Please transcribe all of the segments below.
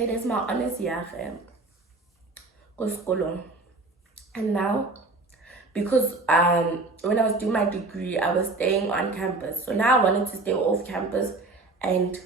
It is my honest year go school. And now, because when I was doing my degree, I was staying on campus. So now I wanted to stay off campus and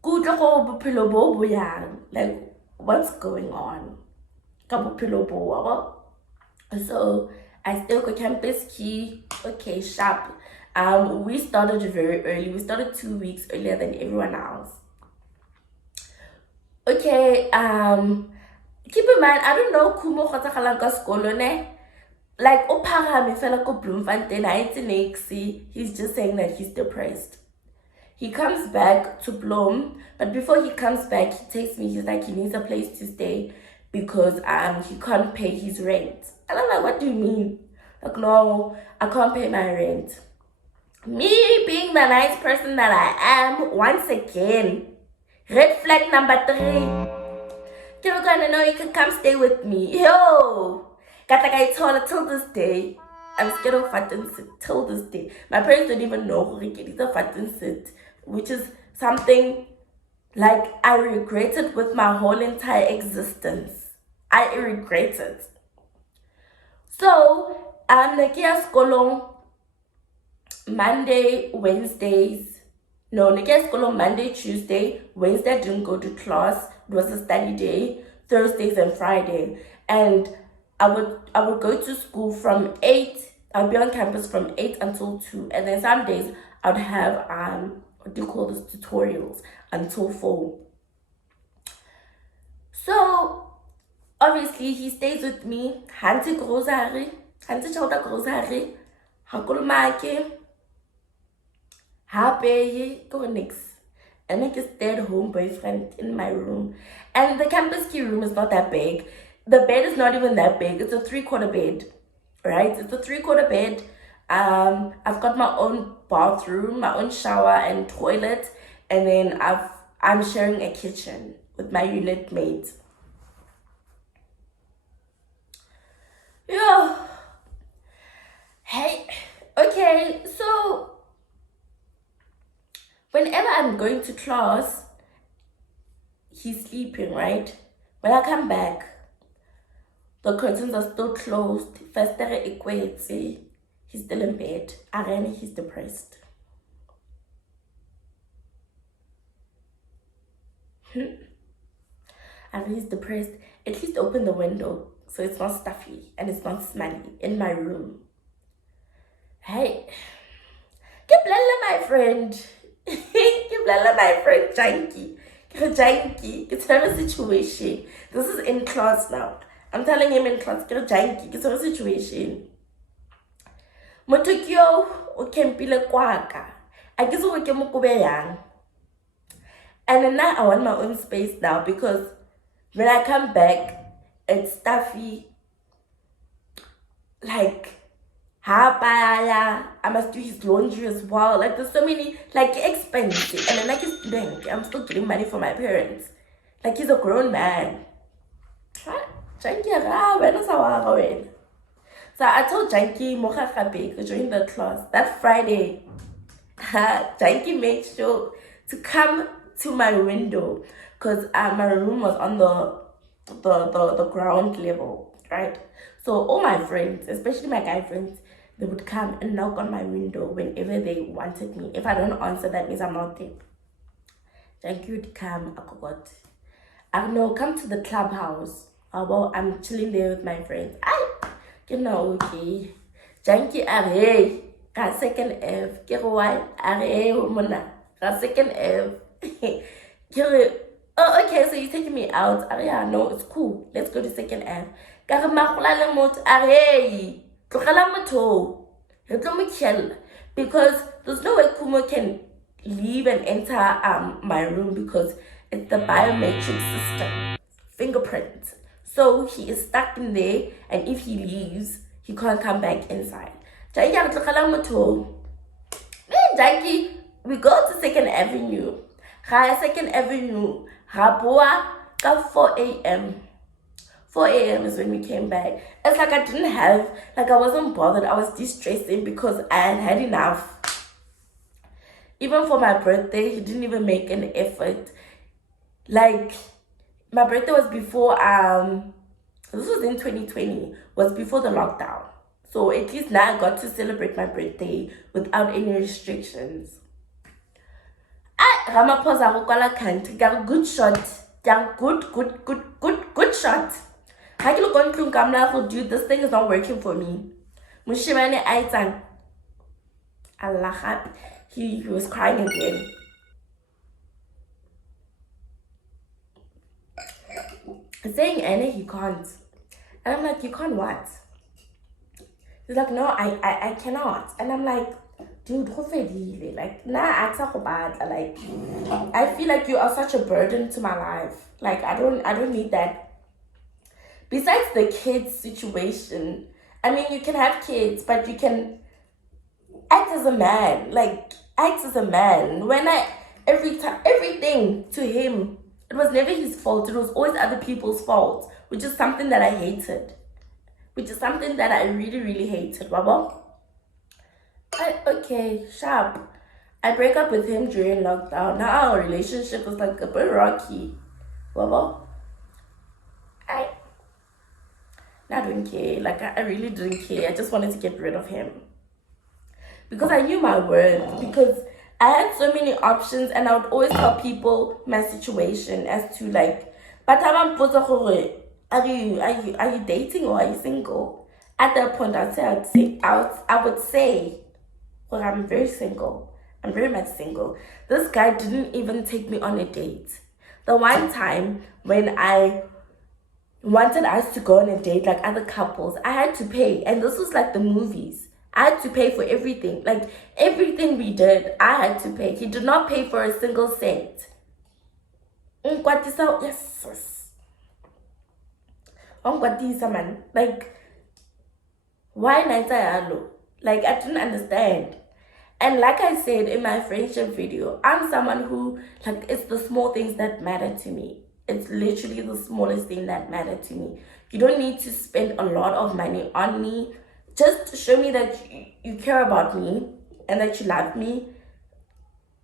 go like what's going on. So I still go campus key, okay, sharp. We started very early. We started 2 weeks earlier than everyone else. Okay, keep in mind, I don't know kumo kgotsa galang ka sekolo ne. Like ophagame fela ko Bloemfontein, I ain't nexi. He's just saying that he's depressed. He comes back to Bloem, but before he comes back, he texts me, he's like he needs a place to stay because he can't pay his rent. And I'm like, what do you mean? Like, no, I can't pay my rent. Me being the nice person that I am, once again, red flag number 3. You're gonna know you can come stay with me. Yo! Got like I told her till this day. I'm scared of fat and sit till this day. My parents don't even know who is a fat and sit, which is something like I regretted with my whole entire existence. I regret it. So, Nakia Skolong Monday, Wednesdays. No, Nakia Skolong Monday, Tuesday. Wednesday I didn't go to class. It was a study day. Thursdays and Friday. And I would go to school from 8. I'll be on campus from 8 until 2. And then some days I'd have what do you call this, tutorials until 4. So obviously he stays with me. Hanti grocery. Hanti chota grocery. Hakulmake. Happy go next. And I can stay at home boyfriend in my room. And the campus key room is not that big. The bed is not even that big. It's a 3/4 bed, right? It's a 3/4 bed. I've got my own bathroom, my own shower and toilet, and then I'm sharing a kitchen with my unit mate. Yeah. Hey, okay, so whenever I'm going to class, he's sleeping, right? When I come back, the curtains are still closed. He's still in bed. Again, he's depressed. And he's depressed. At least open the window so it's not stuffy and it's not smelly in my room. Hey, my friend. My friend Janky. Janky. It's her situation. This is in class now. I'm telling him in class, Janky, it's her situation. Motokyo o kempile kwaka. I guess we can move young. And then now I want my own space now because when I come back, it's stuffy. Like, I must do his laundry as well. Like, there's so many, like, expensive. And then, like, a student, I'm still getting money from my parents. Like, he's a grown man. So I told Janky Mocha during the class that Friday, Janky made sure to come to my window because my room was on the ground level, right? So all my friends, especially my guy friends, they would come and knock on my window whenever they wanted me. If I don't answer, that means I'm not there. Janky would come, I forgot. I know, come to the clubhouse. Well, I'm chilling there with my friends. You know, okay. Janky are second F. Get why are mona. Second F. Oh, okay, so you're taking me out. Yeah, no, it's cool. Let's go to second F. Because there's no way Kumo can leave and enter my room because it's the biometric system, fingerprint. So he is stuck in there, and if he leaves, he can't come back inside. We go to Second Avenue. Second Avenue, Raboa, 4 a.m. 4 a.m. is when we came back. It's like I didn't have, like I wasn't bothered. I was distressing because I had had enough. Even for my birthday, he didn't even make an effort. Like, my birthday was before, this was in 2020, was before the lockdown. So at least now I got to celebrate my birthday without any restrictions. Ramaphosa go kwala country, good shot. Good shot. Ha ke lo ko ntlong ka mna go, dude, this thing is not working for me. Moshimane a etsang. Allah, he was crying again. Saying Anna he can't. And I'm like, you can't what? He's like, no, I cannot. And I'm like, dude, like, nah, like, I feel like you are such a burden to my life. Like, I don't need that. Besides the kids situation, I mean, you can have kids, but you can act as a man. Like, act as a man. When everything to him, it was never his fault. It was always other people's fault, which is something that I hated. Which is something that I really, really hated, Baba. Okay, sharp. I break up with him during lockdown. Now our relationship was like a bit rocky. Baba. I don't care. Like, I really didn't care. I just wanted to get rid of him. Because I knew my worth. Because I had so many options, and I would always tell people my situation as to, like, but I'm are you dating or are you single? At that point, I would say, well, I'm very single. I'm very much single. This guy didn't even take me on a date. The one time when I wanted us to go on a date like other couples, I had to pay. And this was like the movies. I had to pay for everything. Like, everything we did, I had to pay. He did not pay for a single cent. Yes. Man. Like, why Naitayalo? Like, I didn't understand. And like I said in my friendship video, I'm someone who, like, it's the small things that matter to me. It's literally the smallest thing that matter to me. You don't need to spend a lot of money on me. Just show me that you care about me and that you love me.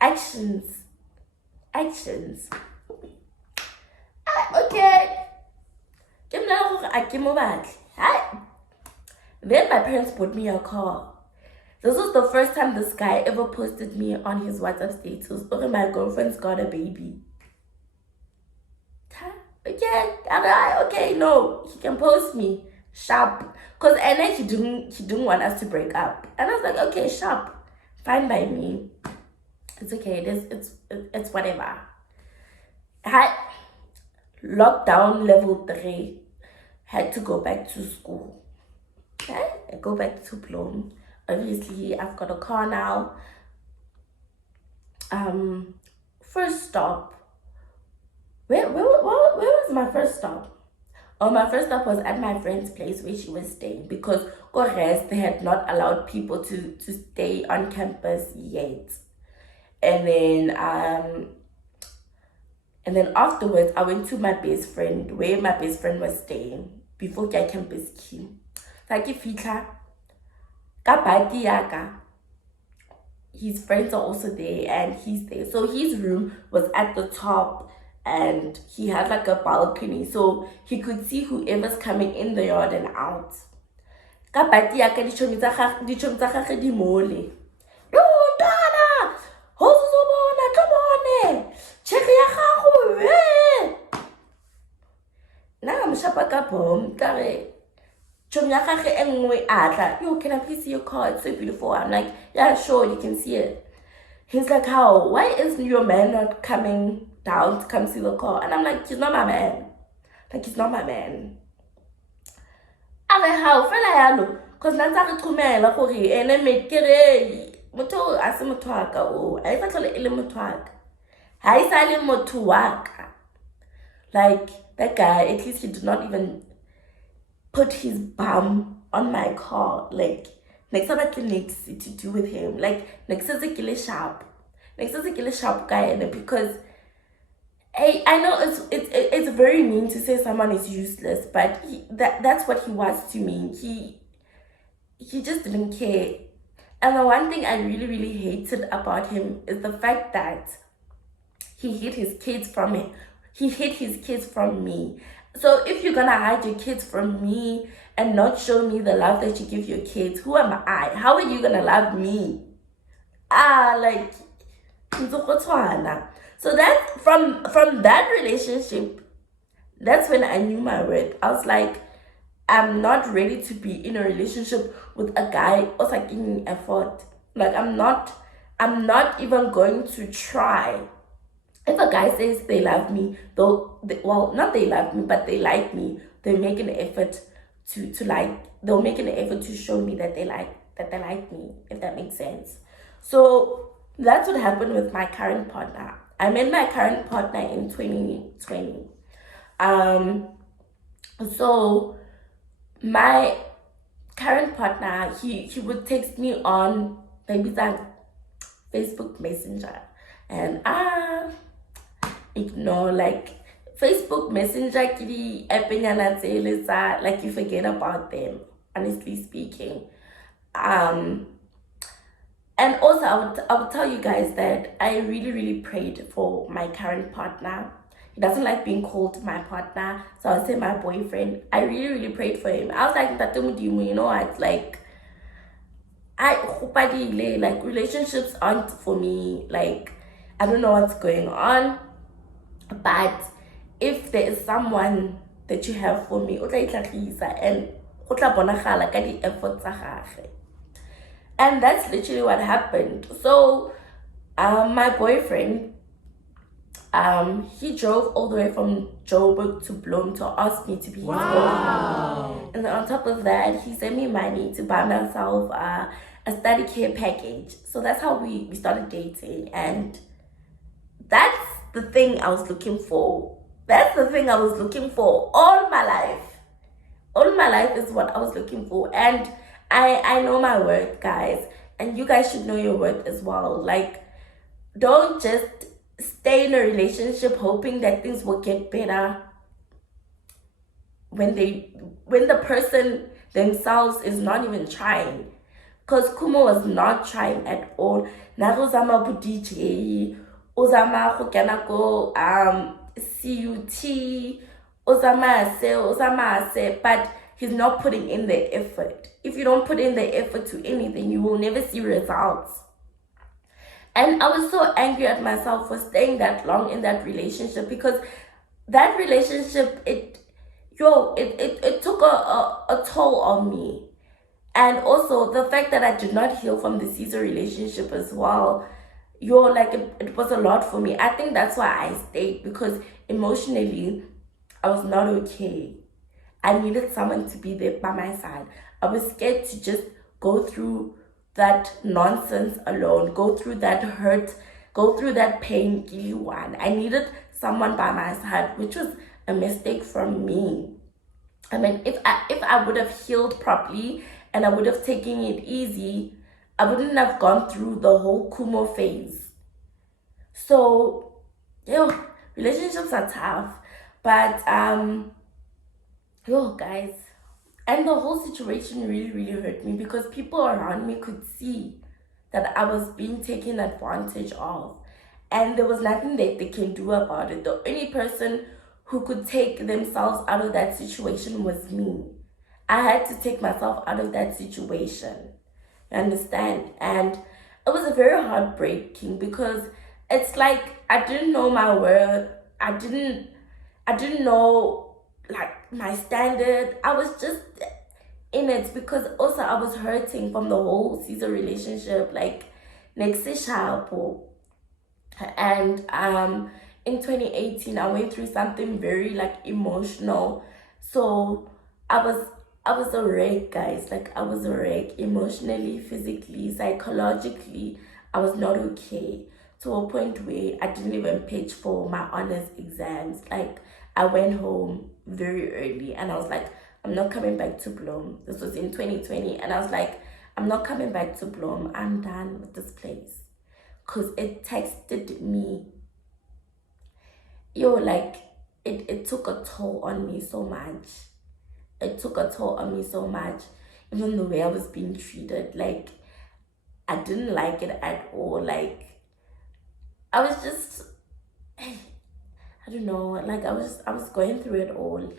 Actions. Okay. Then my parents bought me a car. This was the first time this guy ever posted me on his WhatsApp status. Okay, my girlfriend's got a baby. Okay, no, he can post me. Sharp. Because Anna, he didn't want us to break up. And I was like, okay, sharp. Fine by me. It's okay. It's whatever. Lockdown level 3. Had to go back to school. Okay? I go back to Bloem. Obviously, I've got a car now. First stop. Where was my first stop? Oh, my first stop was at my friend's place where she was staying, because they had not allowed people to stay on campus yet. And then afterwards, I went to my best friend, where my best friend was staying, before I campus key. Like, if his friends are also there, and he's there. So his room was at the top, and he had like a balcony, so he could see whoever's coming in the yard and out. Yo, can I please see your car? It's so beautiful. I'm like, yeah, sure, you can see it. He's like, how? Why is your man not coming down to come see the car? And I'm like, he's not my man. Like, he's not my man. I'm like, how? Fela yalo. Because nanta re tumela gore ene me kere motho a se motho wa ka o. A isa tlhole e le motho wa ka. Ha isa le motho wa ka. Like, that guy, at least he did not even put his bum on my car. Like, next time I can to do with him. Like, next is a killer sharp. Next is a killer sharp guy, and because hey, I know it's very mean to say someone is useless, but that's what he was to me. He just didn't care. And the one thing I really, really hated about him is the fact that he hid his kids from me. He hid his kids from me. So if you're gonna hide your kids from me and not show me the love that you give your kids, who am I? How are you gonna love me? Like, so that from that relationship, that's when I knew my worth. I was like, I'm not ready to be in a relationship with a guy who's like giving me effort. Like, I'm not even going to try. If a guy says they love me, well, not they love me, but they like me, they make an effort to like, they'll make an effort to show me that they like me, if that makes sense. So that's what happened with my current partner. I met my current partner in 2020. Um, so my current partner, he would text me on maybe that Facebook Messenger, and ignore, like, Facebook Messenger ke di app-nyana tsele tsa, like, you forget about them, honestly speaking. And also I would tell you guys that I really, really prayed for my current partner. He doesn't like being called my partner, so I'll say my boyfriend. I really, really prayed for him. I was like, "Ntate Modimo, you know what, like, like, relationships aren't for me. Like, I don't know what's going on, but if there is someone that you have for me, o tla itlhagisa, and go tla bonagala ka di-efforts tsa gagwe." And that's literally what happened. So my boyfriend, he drove all the way from Joburg to Bloem to ask me to be his girlfriend. And then on top of that, he sent me money to buy myself a study care package. So that's how we started dating. And that's the thing I was looking for. That's the thing I was looking for all my life. All my life is what I was looking for. And I know my worth, guys. And you guys should know your worth as well. Like, don't just stay in a relationship hoping that things will get better when the person themselves is not even trying. Because Kumo was not trying at all. Naruzama bu DJ, Uzama go kena go CUT, Uzama se, but he's not putting in the effort. If you don't put in the effort to anything, you will never see results. And I was so angry at myself for staying that long in that relationship, because that relationship, it took a toll on me. And also the fact that I did not heal from the Caesar relationship as well, like, it was a lot for me. I think that's why I stayed, because emotionally I was not okay. I needed someone to be there by my side. I was scared to just go through that nonsense alone, go through that hurt, go through that pain. I needed someone by my side, which was a mistake from me. I mean, if I would have healed properly and I would have taken it easy, I wouldn't have gone through the whole Kumo phase. So, relationships are tough, but guys, and the whole situation really, really hurt me, because people around me could see that I was being taken advantage of, and there was nothing that they can do about it. The only person who could take themselves out of that situation was me. I had to take myself out of that situation. You understand? And it was very heartbreaking, because it's like I didn't know my worth. I didn't know, like, my standard. I was just in it because also I was hurting from the whole Caesar relationship, like, next shapo. And in 2018 I went through something very, like, emotional. So I was a wreck, guys. Like, I was a wreck emotionally, physically, psychologically. I was not okay, to a point where I didn't even pitch for my honors exams. Like, I went home very early and I was like, I'm not coming back to Bloem. This was in 2020, and I was like, I'm not coming back to Bloem. I'm done with this place. Because it texted me. Like, it took a toll on me so much. It took a toll on me so much. Even the way I was being treated, like, I didn't like it at all. Like, I was just, I I don't know, like I was going through it all.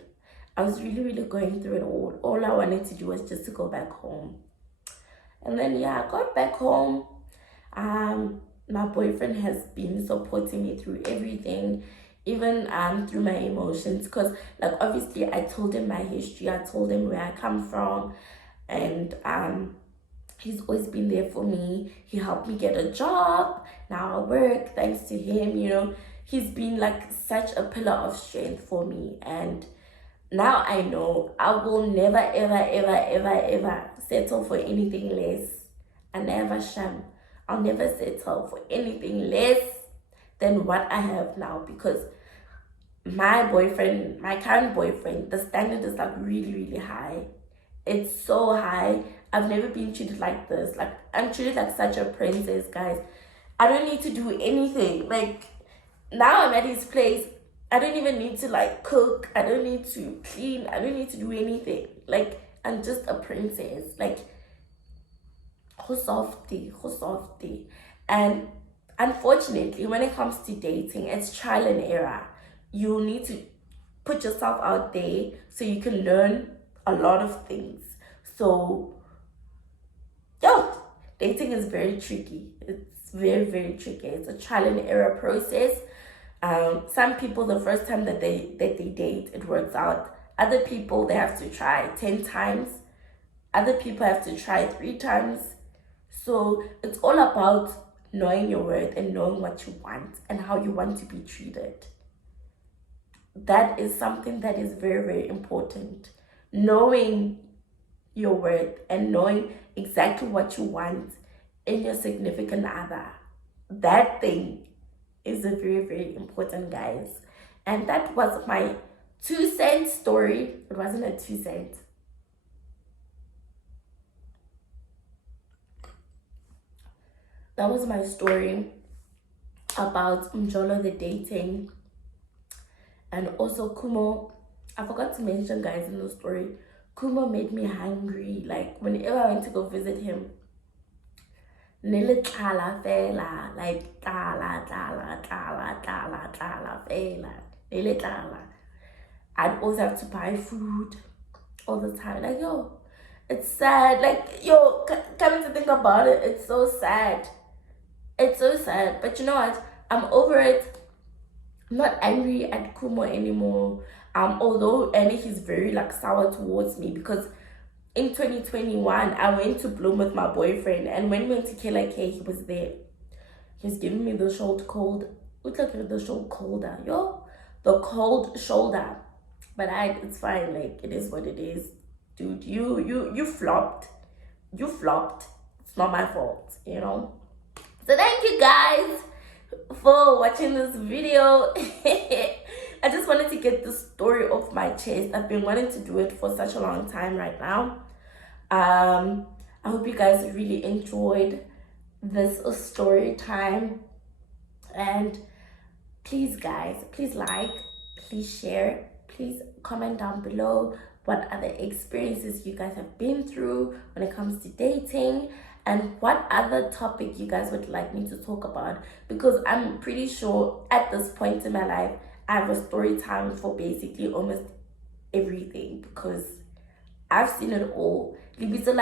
I was really, really going through it all. All I wanted to do was just to go back home. And then yeah, I got back home. My boyfriend has been supporting me through everything, even through my emotions. Cause like obviously I told him my history, I told him where I come from, and he's always been there for me. He helped me get a job. Now I work thanks to him, you know. He's been like such a pillar of strength for me, and now I know I will never, ever, ever, ever, ever settle for anything less. I never shall. I'll never settle for anything less than what I have now, because my boyfriend, my current boyfriend, the standard is like really, really high. It's so high. I've never been treated like this. Like, I'm treated like such a princess, guys. I don't need to do anything. Like, now I'm at his place. I don't even need to like cook. I don't need to clean. I don't need to do anything. Like, I'm just a princess. Like, who softy. And unfortunately, when it comes to dating, it's trial and error. You need to put yourself out there so you can learn a lot of things. So, yo, dating is very tricky. It's very, very tricky. It's a trial and error process. Some people, the first time that they date, it works out. Other people, they have to try 10 times. Other people have to try 3 times. So it's all about knowing your worth and knowing what you want and how you want to be treated. That is something that is very, very important. Knowing your worth and knowing exactly what you want in your significant other. That thing is a very, very important, guys. And that was my 2 cent story. It wasn't a 2 cent. That was my story about Mjolo the dating. And also Kumo, I forgot to mention, guys, in the story, Kumo made me hungry. Like, whenever I went to go visit him, like I'd always have to buy food all the time. Like, yo, it's sad. Like, yo, coming to think about it, it's so sad. It's so sad. But you know what? I'm over it. I'm not angry at Kumo anymore. Although Annie, he's very like sour towards me, because in 2021 I went to Bloom with my boyfriend, and when we went to KLK, he was there. He was giving me the shoulder cold. Look like the shoulder colder, yo, the cold shoulder. But it's fine. Like, it is what it is, dude. You flopped. You flopped. It's not my fault, you know. So thank you guys for watching this video. I just wanted to get the story off my chest. I've been wanting to do it for such a long time right now. I hope you guys really enjoyed this story time. And please, guys, please like, please share, please comment down below what other experiences you guys have been through when it comes to dating, and what other topic you guys would like me to talk about, because I'm pretty sure at this point in my life I have a story time for basically almost everything, because I've seen it all. Because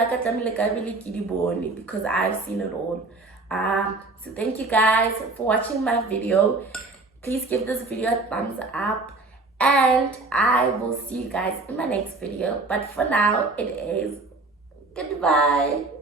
I've seen it all. So thank you guys for watching my video. Please give this video a thumbs up, and I will see you guys in my next video. But for now, it is goodbye.